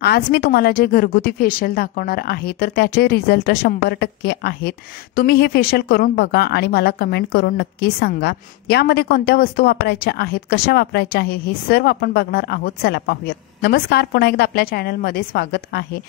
आज मी तुम्हाला जे घरगुती फेशियल दाखवणार आहे तर त्याचे रिझल्ट 100% आहेत। तुम्ही हे फेशियल करून बघा आणि मला कमेंट करून नक्की सांगा। यामध्ये कोणत्या वस्तू वापरायच्या आहेत, कशा वापरायच्या आहे हे सर्व आपण बघणार आहोत। चला पाहूयात। नमस्कार, पुन्हा एकदा आपल्या चॅनलमध्ये स्वागत आहे।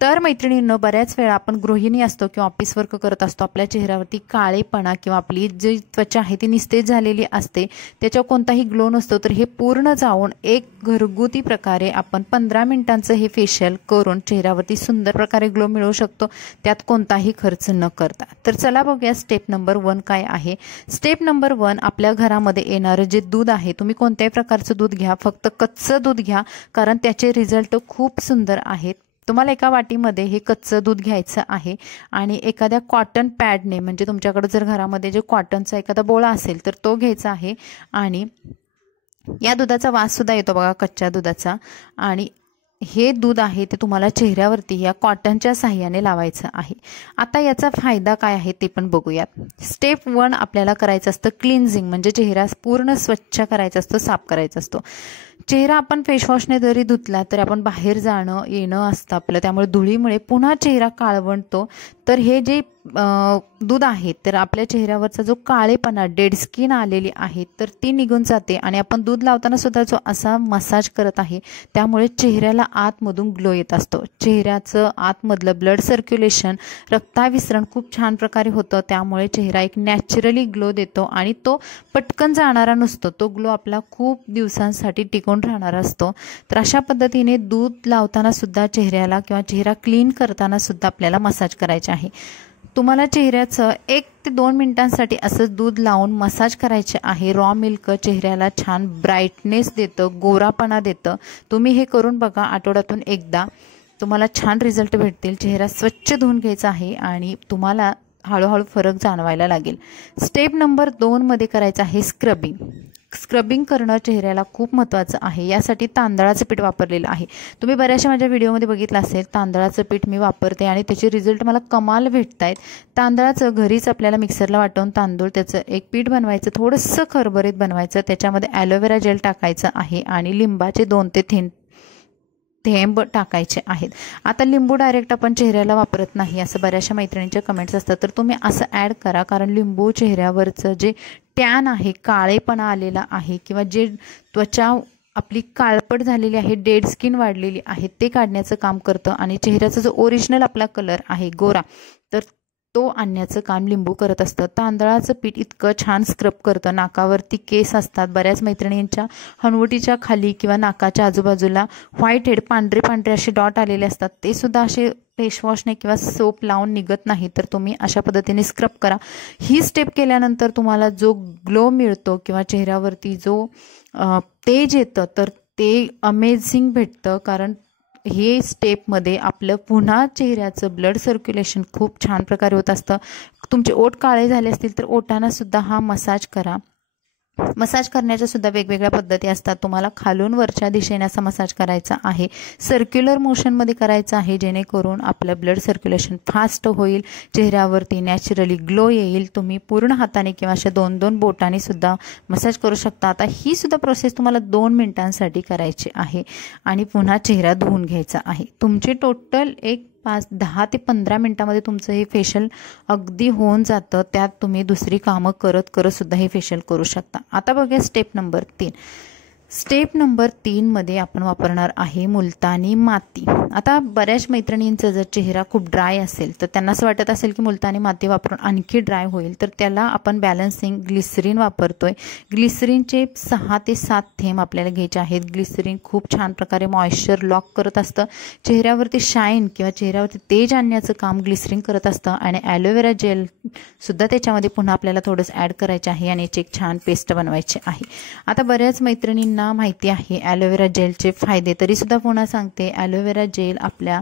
तर मैत्रिणींनो, बऱ्याच वेळा आपण गृहिणी असतो किंवा ऑफिस वर्क करत असतो, आपल्या चेहऱ्यावरती काळेपणा किंवा आपली जी त्वचा आहे ती निस्तेज झालेली असते, त्याच्यावर कोणताही ग्लो नसतो। तर हे पूर्ण जाऊन एक घरगुती प्रकारे आपण 15 मिनिटांचं हे फेशियल करून चेहऱ्यावरती सुंदर प्रकारे ग्लो मिळवू शकतो, त्यात कोणताही खर्च न करता। तर चला बघूया स्टेप नंबर 1 काय आहे। स्टेप नंबर 1, आपल्या घरामध्ये येणारे जे दूध आहे, तुम्ही कोणत्याही प्रकारचं दूध घ्या, फक्त कच्चं दूध घ्या, कारण त्याचे रिझल्ट खूप सुंदर आहेत। तुम्हाला एका वाटीमध्ये हे कच्चं दूध घ्यायचं आहे आणि एखाद्या कॉटन पॅडने, म्हणजे तुमच्याकडे जर घरामध्ये जे कॉटनचा एखादा बोळा असेल तर तो घ्यायचा आहे आणि या दुधाचा वास सुद्धा येतो बघा, कच्च्या दुधाचा। आणि हे दूध आहे ते तुम्हाला चेहऱ्यावरती या कॉटनच्या सहाय्याने लावायचं आहे। आता याचा फायदा काय आहे ते पण बघूयात। स्टेप 1 आपल्याला करायचं असतं क्लिन्झिंग, म्हणजे चेहरा पूर्ण स्वच्छ करायचा असतो, साफ करायचा असतो। चेहरा आपण फेसवॉशने जरी धुतला तरी आपण बाहेर जाणं येणं असतं आपलं, त्यामुळे धुळीमुळे पुन्हा चेहरा काळवंटतो। तर हे जे दूध आहे तर आपल्या चेहऱ्यावरचा जो काळेपणा, डेड स्किन आलेली आहे तर ती निघून जाते। आणि आपण दूध लावताना सुद्धा जो असा मसाज करत आहे त्यामुळे चेहऱ्याला आतमधून ग्लो येत असतो। चेहऱ्याचं आतमधलं ब्लड सर्क्युलेशन, रक्ताभिसरण खूप छान प्रकारे होतं, त्यामुळे चेहरा एक नॅचरली ग्लो देतो आणि तो पटकन जाणारा नसतो, तो ग्लो आपला खूप दिवसांसाठी टिकून राहणारा असतो। तर अशा पद्धतीने दूध लावताना सुद्धा चेहऱ्याला किंवा चेहरा क्लीन करताना सुद्धा आपल्याला मसाज करायचे आहे। तुम्हाला चेहऱ्याचं 1 ते 2 मिनिटांसाठी असं दूध लावून मसाज करायचे आहे। रॉ मिल्क चेहऱ्याला छान ब्राईटनेस देतं, गोरापणा देतं। तुम्ही हे करून बघा आठवड्यातून एकदा, तुम्हाला छान रिझल्ट भेटतील। चेहरा स्वच्छ धुवून घ्यायचा आहे आणि तुम्हाला हळूहळू फरक जाणवायला लागेल। स्टेप नंबर 2 मध्ये करायचं आहे स्क्रबिंग। स्क्रबिंग करणं चेहऱ्याला खूप महत्त्वाचं आहे। यासाठी तांदळाचं पीठ वापरलेलं आहे। तुम्ही बऱ्याचशा माझ्या व्हिडिओमध्ये बघितलं असेल, तांदळाचं पीठ मी वापरते आणि त्याचे रिझल्ट मला कमाल भेटत आहेत। तांदळाचं घरीच आपल्याला मिक्सरला वाटून तांदूळ त्याचं एक पीठ बनवायचं, थोडंसं खरबरीत बनवायचं, त्याच्यामध्ये ॲलोवेरा जेल टाकायचं आहे आणि लिंबाचे 2 ते 3 थेंब टाकायचे आहेत। आता लिंबू डायरेक्ट आपण चेहऱ्याला वापरत नाही असं बऱ्याचशा मैत्रिणींचे कमेंट्स असतात, तर तुम्ही असं ॲड करा, कारण लिंबू चेहऱ्यावरचं जे टॅन आहे, काळेपणा आलेला आहे किंवा जे त्वचा आपली काळपट झालेली आहे, डेड स्किन वाढलेली आहे, ते काढण्याचं काम करतं। आणि चेहऱ्याचा जो ओरिजिनल आपला कलर आहे गोरा, तर तो आणण्याचं काम लिंबू करत असतं। तांदळाचं पीठ इतकं छान स्क्रब करतं। नाकावरती केस असतात, बऱ्याच मैत्रिणींच्या हनुवटीच्या खाली किंवा नाकाच्या आजूबाजूला व्हाईट हेड, पांढरे पांढरे असे डॉट आलेले असतात, ते सुद्धा असे फेसवॉशने किंवा सोप लावून निघत नाही। तर तुम्ही अशा पद्धतीने स्क्रब करा। ही स्टेप केल्यानंतर तुम्हाला जो ग्लो मिळतो किंवा चेहऱ्यावरती जो तेज येतं तर ते अमेझिंग भेटतं, कारण हे स्टेपमध्ये आपलं पुन्हा चेहऱ्याचं ब्लड सर्क्युलेशन खूप छान प्रकारे होत असतं। तुमचे ओठ काळे झाले असतील तर ओठांना सुद्धा हा मसाज करा। मसाज करण्याच्या सुद्धा वेगवेगळ्या पद्धती असतात। तुम्हाला खालून वरच्या दिशेने असा मसाज करायचा आहे, सर्क्युलर मोशनमध्ये करायचं आहे, जेणेकरून आपलं ब्लड सर्क्युलेशन फास्ट होईल, चेहऱ्यावरती नॅचरली ग्लो येईल। तुम्ही पूर्ण हाताने किंवा अशा 2-2 बोटांनी सुद्धा मसाज करू शकता। आता ही सुद्धा प्रोसेस तुम्हाला 2 मिनिटांसाठी करायची आहे आणि पुन्हा चेहरा धुवून घ्यायचा आहे। तुमचे टोटल 10 ते 15 मिनिटांमध्ये तुमचं हे फेशियल अगदी होऊन जातं। त्यात तुम्ही दुसरी कामं करत करत सुद्धा हे फेशियल करू शकता। आता बघूया स्टेप नंबर 3। स्टेप नंबर 3 मध्ये आपण वापरणार आहे मुलतानी माती। आता बऱ्याच मैत्रिणींचा जर चेहरा खूप ड्राय असेल तर त्यांना असं वाटत असेल की मुलतानी माती वापरून आणखी ड्राय होईल, तर त्याला आपण बॅलन्सिंग ग्लिसरीन वापरतोय। ग्लिसरीनचे 6 ते 7 थेंब आपल्याला घ्यायचे आहेत। ग्लिसरीन खूप छान प्रकारे मॉइश्चर लॉक करत असतं, चेहऱ्यावरती शाईन किंवा चेहऱ्यावरती तेज आणण्याचं काम ग्लिसरीन करत असतं। आणि ॲलोवेरा जेल सुद्धा त्याच्यामध्ये पुन्हा आपल्याला थोडंसं ॲड करायचं आहे आणि याची एक छान पेस्ट बनवायची आहे। आता बऱ्याच मैत्रिणींना माहिती आहे ॲलोवेरा जेलचे फायदे, तरी सुद्धा पुन्हा सांगते, ॲलोवेरा जेल आपल्या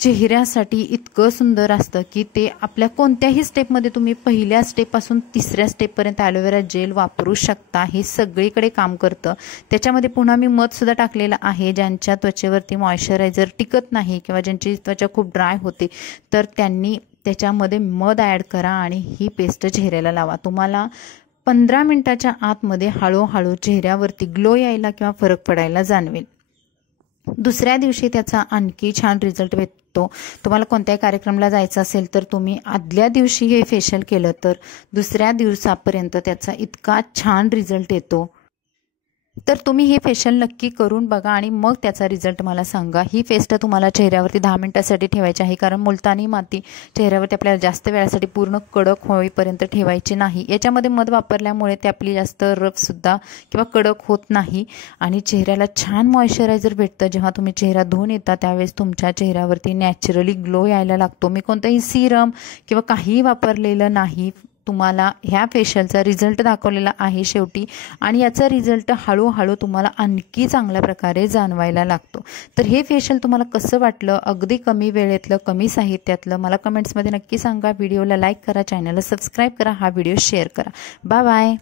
चेहऱ्यासाठी इतकं सुंदर असतं की ते आपल्या कोणत्याही स्टेपमध्ये तुम्ही पहिल्या स्टेपपासून 3ऱ्या स्टेपपर्यंत ॲलोवेरा जेल वापरू शकता। हे सगळीकडे काम करतं। त्याच्यामध्ये पुन्हा मी मध सुद्धा टाकलेलं आहे, ज्यांच्या त्वचेवरती मॉइश्चरायझर टिकत नाही किंवा ज्यांची त्वचा खूप ड्राय होते तर त्यांनी त्याच्यामध्ये मध ॲड करा आणि ही पेस्ट चेहऱ्याला लावा। तुम्हाला 15 मिनिटाच्या आतमध्ये हळूहळू चेहऱ्यावरती ग्लो यायला किंवा फरक पडायला जाणवेल। दुसऱ्या दिवशी त्याचा आणखी छान रिझल्ट भेटतो। तुम्हाला कोणत्याही कार्यक्रमाला जायचं असेल तर तुम्ही आदल्या दिवशी हे फेशियल केलं तर दुसऱ्या दिवसापर्यंत त्याचा इतका छान रिझल्ट येतो। तर तुम्ही हे फेशियल नक्की करून बघा आणि मग त्याचा रिझल्ट मला सांगा। ही पेस्ट तुम्हाला चेहऱ्यावरती 10 मिनिटांसाठी ठेवायची आहे, कारण मुलतानी माती चेहऱ्यावरती आपल्याला जास्त वेळासाठी पूर्ण कडक होईपर्यंत ठेवायची नाही। याच्यामध्ये मध वापरल्यामुळे ते आपली जास्त रफसुद्धा किंवा कडक होत नाही आणि चेहऱ्याला छान मॉइश्चरायझर भेटतं। जेव्हा तुम्ही चेहरा धुवून येता त्यावेळेस तुमच्या चेहऱ्यावरती नॅचरली ग्लो यायला लागतो। मी कोणतंही सिरम किंवा काहीही वापरलेलं नाही, तुम्हाला ह्या फेशियलचा रिझल्ट दाखवलेला आहे शेवटी आणि याचा रिझल्ट हळूहळू तुम्हाला आणखी चांगल्या प्रकारे जाणवायला लागतो। तर हे फेशियल तुम्हाला कसं वाटलं, अगदी कमी वेळेतलं, कमी साहित्यातलं, मला कमेंट्समध्ये नक्की सांगा। व्हिडिओला लाईक करा, चॅनलला सबस्क्राईब करा, हा व्हिडिओ शेअर करा। Bye bye.